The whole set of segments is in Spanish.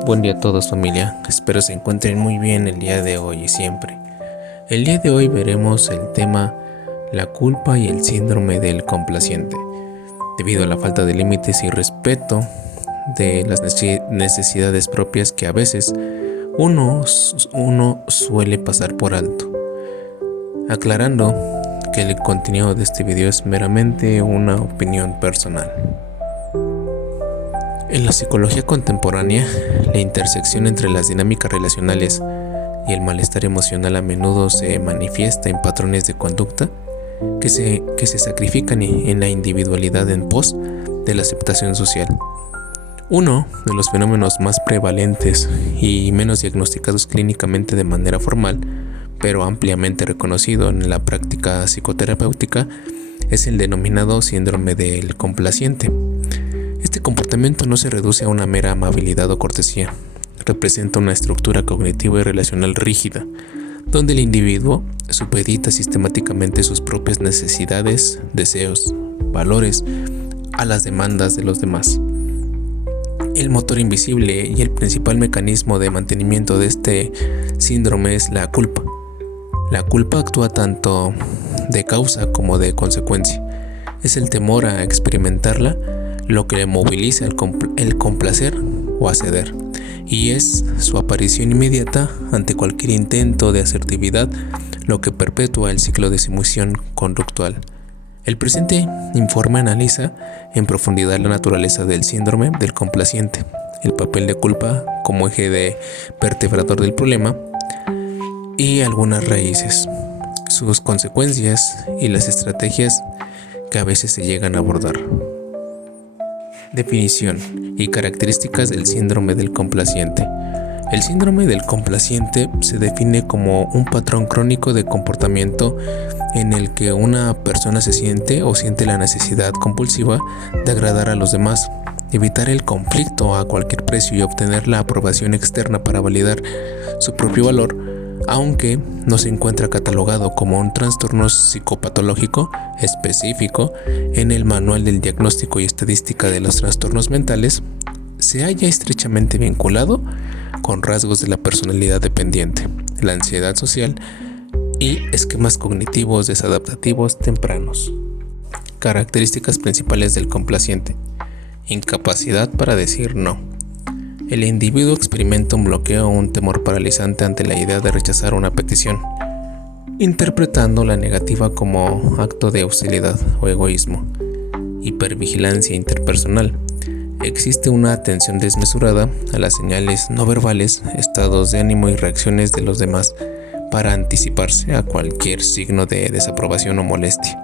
Buen día a todos, familia. Espero se encuentren muy bien el día de hoy y siempre. El día de hoy veremos el tema la culpa y el síndrome del complaciente. Debido a la falta de límites y respeto de las necesidades propias que a veces uno suele pasar por alto. Aclarando que el contenido de este video es meramente una opinión personal. En la psicología contemporánea, la intersección entre las dinámicas relacionales y el malestar emocional a menudo se manifiesta en patrones de conducta que se sacrifican en la individualidad en pos de la aceptación social. Uno de los fenómenos más prevalentes y menos diagnosticados clínicamente de manera formal, pero ampliamente reconocido en la práctica psicoterapéutica, es el denominado síndrome del complaciente. Este comportamiento no se reduce a una mera amabilidad o cortesía. Representa una estructura cognitiva y relacional rígida, donde el individuo supedita sistemáticamente sus propias necesidades, deseos, valores a las demandas de los demás. El motor invisible y el principal mecanismo de mantenimiento de este síndrome es la culpa. La culpa actúa tanto de causa como de consecuencia. Es el temor a experimentarla lo que le moviliza el complacer o acceder, y es su aparición inmediata ante cualquier intento de asertividad lo que perpetúa el ciclo de simulación conductual. El presente informe analiza en profundidad la naturaleza del síndrome del complaciente, el papel de culpa como eje vertebrador del problema y algunas raíces, sus consecuencias y las estrategias que a veces se llegan a abordar. Definición y características del síndrome del complaciente. El síndrome del complaciente se define como un patrón crónico de comportamiento en el que una persona se siente la necesidad compulsiva de agradar a los demás, evitar el conflicto a cualquier precio y obtener la aprobación externa para validar su propio valor, aunque no se encuentra catalogado como un trastorno psicopatológico específico en el Manual del Diagnóstico y Estadística de los Trastornos Mentales. Se halla estrechamente vinculado con rasgos de la personalidad dependiente, la ansiedad social y esquemas cognitivos desadaptativos tempranos. Características principales del complaciente: incapacidad para decir no. El individuo experimenta un bloqueo o un temor paralizante ante la idea de rechazar una petición, interpretando la negativa como acto de hostilidad o egoísmo. Hipervigilancia interpersonal. Existe una atención desmesurada a las señales no verbales, estados de ánimo y reacciones de los demás para anticiparse a cualquier signo de desaprobación o molestia.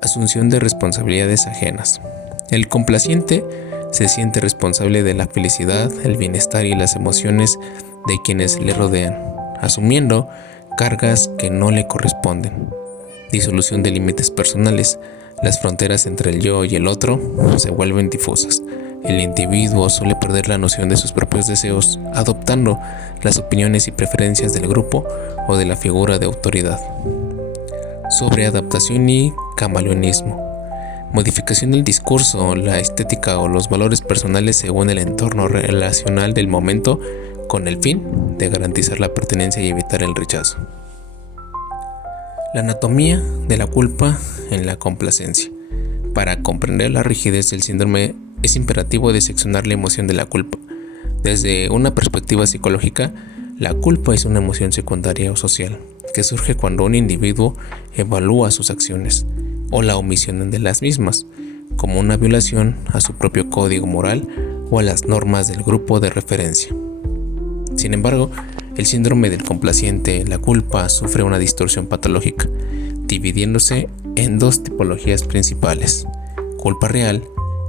Asunción de responsabilidades ajenas. El complaciente se siente responsable de la felicidad, el bienestar y las emociones de quienes le rodean, asumiendo cargas que no le corresponden. Disolución de límites personales. Las fronteras entre el yo y el otro se vuelven difusas. El individuo suele perder la noción de sus propios deseos, adoptando las opiniones y preferencias del grupo o de la figura de autoridad. Sobreadaptación y camaleonismo. Modificación del discurso, la estética o los valores personales según el entorno relacional del momento, con el fin de garantizar la pertenencia y evitar el rechazo. La anatomía de la culpa en la complacencia. Para comprender la rigidez del síndrome es imperativo diseccionar la emoción de la culpa. Desde una perspectiva psicológica, la culpa es una emoción secundaria o social que surge cuando un individuo evalúa sus acciones o la omisión de las mismas, como una violación a su propio código moral o a las normas del grupo de referencia. Sin embargo, el síndrome del complaciente, la culpa, sufre una distorsión patológica, dividiéndose en dos tipologías principales: culpa real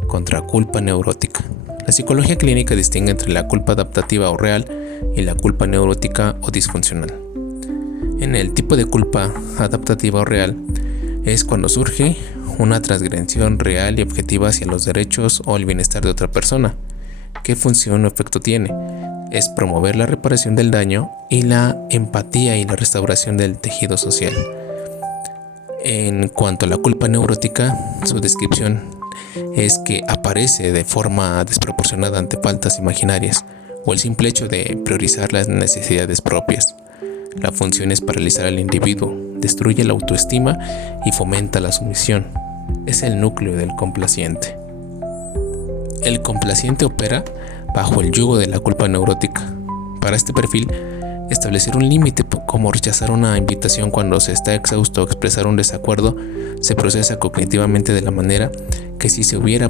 contra culpa neurótica. La psicología clínica distingue entre la culpa adaptativa o real y la culpa neurótica o disfuncional. En el tipo de culpa adaptativa o real, es cuando surge una transgresión real y objetiva hacia los derechos o el bienestar de otra persona. ¿Qué función o efecto tiene? Es promover la reparación del daño y la empatía y la restauración del tejido social. En cuanto a la culpa neurótica, su descripción es que aparece de forma desproporcionada ante faltas imaginarias o el simple hecho de priorizar las necesidades propias. La función es paralizar al individuo, destruye la autoestima y fomenta la sumisión. Es el núcleo del complaciente. El complaciente opera bajo el yugo de la culpa neurótica. Para este perfil, establecer un límite como rechazar una invitación cuando se está exhausto o expresar un desacuerdo se procesa cognitivamente de la manera que si se hubiera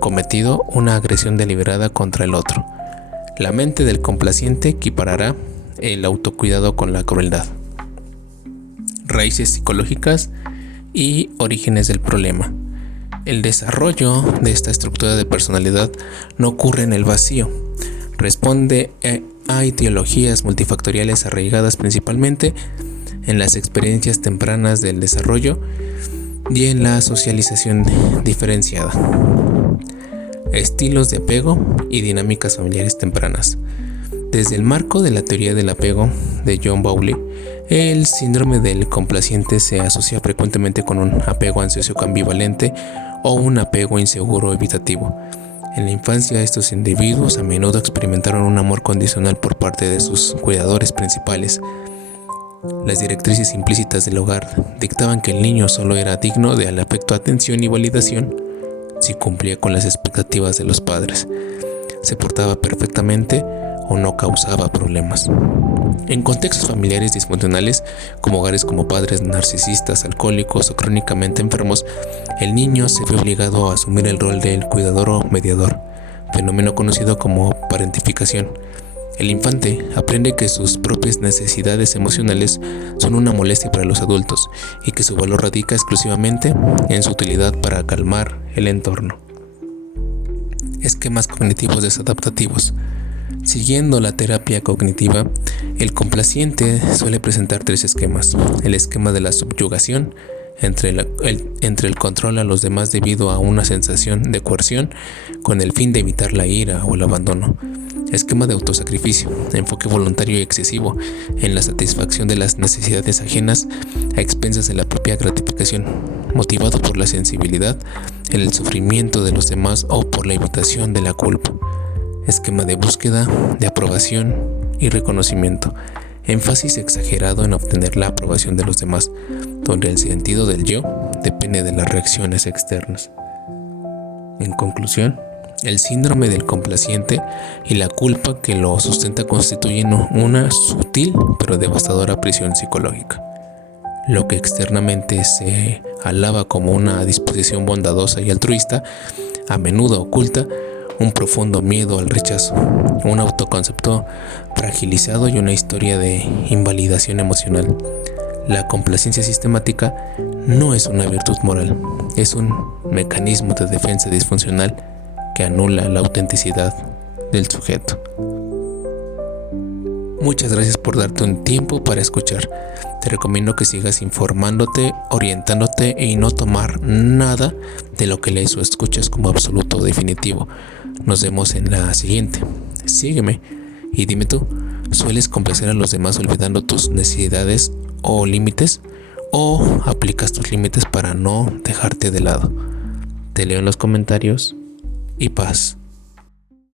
cometido una agresión deliberada contra el otro. La mente del complaciente equiparará el autocuidado con la crueldad. Raíces psicológicas y orígenes del problema. El desarrollo de esta estructura de personalidad no ocurre en el vacío. Responde a ideologías multifactoriales arraigadas principalmente en las experiencias tempranas del desarrollo y en la socialización diferenciada. Estilos de apego y dinámicas familiares tempranas. Desde el marco de la teoría del apego de John Bowlby, el síndrome del complaciente se asocia frecuentemente con un apego ansioso ambivalente o un apego inseguro evitativo. En la infancia, estos individuos a menudo experimentaron un amor condicional por parte de sus cuidadores principales. Las directrices implícitas del hogar dictaban que el niño solo era digno del afecto, atención y validación si cumplía con las expectativas de los padres, se portaba perfectamente o no causaba problemas. En contextos familiares disfuncionales, como hogares como padres narcisistas, alcohólicos o crónicamente enfermos, el niño se ve obligado a asumir el rol del cuidador o mediador, fenómeno conocido como parentificación. El infante aprende que sus propias necesidades emocionales son una molestia para los adultos y que su valor radica exclusivamente en su utilidad para calmar el entorno. Esquemas cognitivos desadaptativos. Siguiendo la terapia cognitiva, el complaciente suele presentar 3 esquemas. El esquema de la subyugación, entre el control a los demás debido a una sensación de coerción con el fin de evitar la ira o el abandono. Esquema de autosacrificio, enfoque voluntario y excesivo en la satisfacción de las necesidades ajenas a expensas de la propia gratificación, motivado por la sensibilidad en el sufrimiento de los demás o por la evitación de la culpa. Esquema de búsqueda de aprobación y reconocimiento, énfasis exagerado en obtener la aprobación de los demás, donde el sentido del yo depende de las reacciones externas. En conclusión, el síndrome del complaciente y la culpa que lo sustenta constituyen una sutil pero devastadora prisión psicológica. Lo que externamente se alaba como una disposición bondadosa y altruista, a menudo oculta un profundo miedo al rechazo, un autoconcepto fragilizado y una historia de invalidación emocional. La complacencia sistemática no es una virtud moral, es un mecanismo de defensa disfuncional que anula la autenticidad del sujeto. Muchas gracias por darte un tiempo para escuchar. Te recomiendo que sigas informándote, orientándote y no tomar nada de lo que lees o escuchas como absoluto o definitivo. Nos vemos en la siguiente. Sígueme y dime tú, ¿sueles complacer a los demás olvidando tus necesidades o límites? ¿O aplicas tus límites para no dejarte de lado? Te leo en los comentarios y paz.